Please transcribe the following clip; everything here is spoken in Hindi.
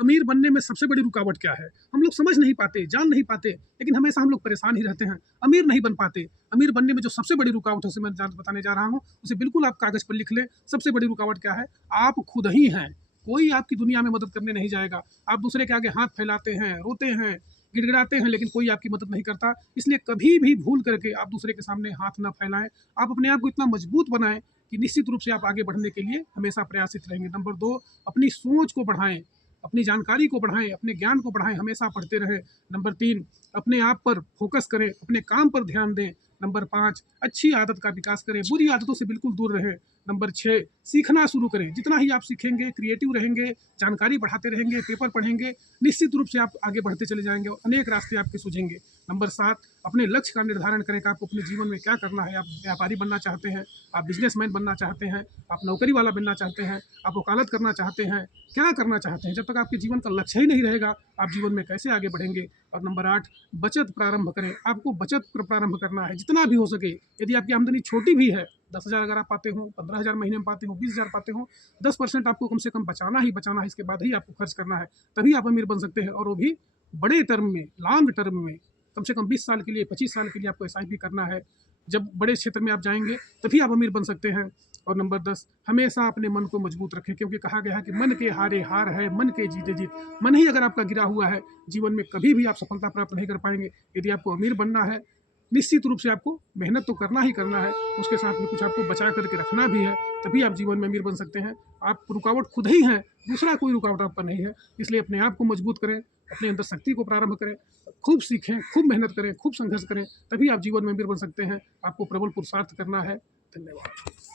अमीर बनने में सबसे बड़ी रुकावट क्या है? हम लोग समझ नहीं पाते, जान नहीं पाते, लेकिन हमेशा हम लोग परेशान ही रहते हैं, अमीर नहीं बन पाते। अमीर बनने में जो सबसे बड़ी रुकावट है, उसे मैं बताने जा रहा हूँ, उसे बिल्कुल आप कागज़ पर लिख लें। सबसे बड़ी रुकावट क्या है? आप खुद ही हैं। कोई आपकी दुनिया में मदद करने नहीं जाएगा। आप दूसरे के आगे हाथ फैलाते हैं, रोते हैं, गिड़गिड़ाते हैं, लेकिन कोई आपकी मदद नहीं करता। इसलिए कभी भी भूल करके आप दूसरे के सामने हाथ ना फैलाएँ। आप अपने आप को इतना मजबूत बनाएँ कि निश्चित रूप से आप आगे बढ़ने के लिए हमेशा प्रयासित रहेंगे। नंबर 2, अपनी सोच को बढ़ाएँ, अपनी जानकारी को बढ़ाएँ, अपने ज्ञान को बढ़ाएँ, हमेशा पढ़ते रहें। नंबर 3, अपने आप पर फ़ोकस करें, अपने काम पर ध्यान दें। नंबर 5, अच्छी आदत का विकास करें, बुरी आदतों से बिल्कुल दूर रहें। नंबर 6, सीखना शुरू करें। जितना ही आप सीखेंगे, क्रिएटिव रहेंगे, जानकारी बढ़ाते रहेंगे, पेपर पढ़ेंगे, निश्चित रूप से आप आगे बढ़ते चले जाएँगे और अनेक रास्ते आपके सूझेंगे। नंबर 7, अपने लक्ष्य का निर्धारण करें कि आपको अपने जीवन में क्या करना है। आप व्यापारी बनना चाहते हैं, आप बिज़नेसमैन बनना चाहते हैं, आप नौकरी वाला बनना चाहते हैं, आप वकालत करना चाहते हैं, क्या करना चाहते हैं? जब तक आपके जीवन का लक्ष्य ही नहीं रहेगा, आप जीवन में कैसे आगे बढ़ेंगे? और नंबर 8, बचत प्रारंभ करें। आपको बचत प्रारंभ करना है, जितना भी हो सके। यदि आपकी आमदनी छोटी भी है, 10,000 अगर आप पाते हो, 15,000 महीने में पाते हो, 20,000 पाते हो, 10% आपको कम से कम बचाना ही बचाना है। इसके बाद ही आपको खर्च करना है, तभी आप अमीर बन सकते हैं, और वो भी बड़े टर्म में, लॉन्ग टर्म में। कम से कम 20 साल के लिए, 25 साल के लिए आपको एसआईपी करना है। जब बड़े क्षेत्र में आप जाएँगे, तभी आप अमीर बन सकते हैं। और नंबर 10, हमेशा अपने मन को मजबूत रखें, क्योंकि कहा गया है कि मन के हारे हार है, मन के जीते जीत। मन ही अगर आपका गिरा हुआ है, जीवन में कभी भी आप सफलता प्राप्त नहीं कर पाएँगे। यदि आपको अमीर बनना है, निश्चित रूप से आपको मेहनत तो करना ही करना है, उसके साथ में कुछ आपको बचा करके रखना भी है, तभी आप जीवन में अमीर बन सकते हैं। आप रुकावट खुद ही हैं, दूसरा कोई रुकावट आपका नहीं है। इसलिए अपने आप को मजबूत करें, अपने अंदर शक्ति को प्रारंभ करें, खूब सीखें, खूब मेहनत करें, खूब संघर्ष करें, तभी आप जीवन में अमीर बन सकते हैं। आपको प्रबल पुरुषार्थ करना है। धन्यवाद।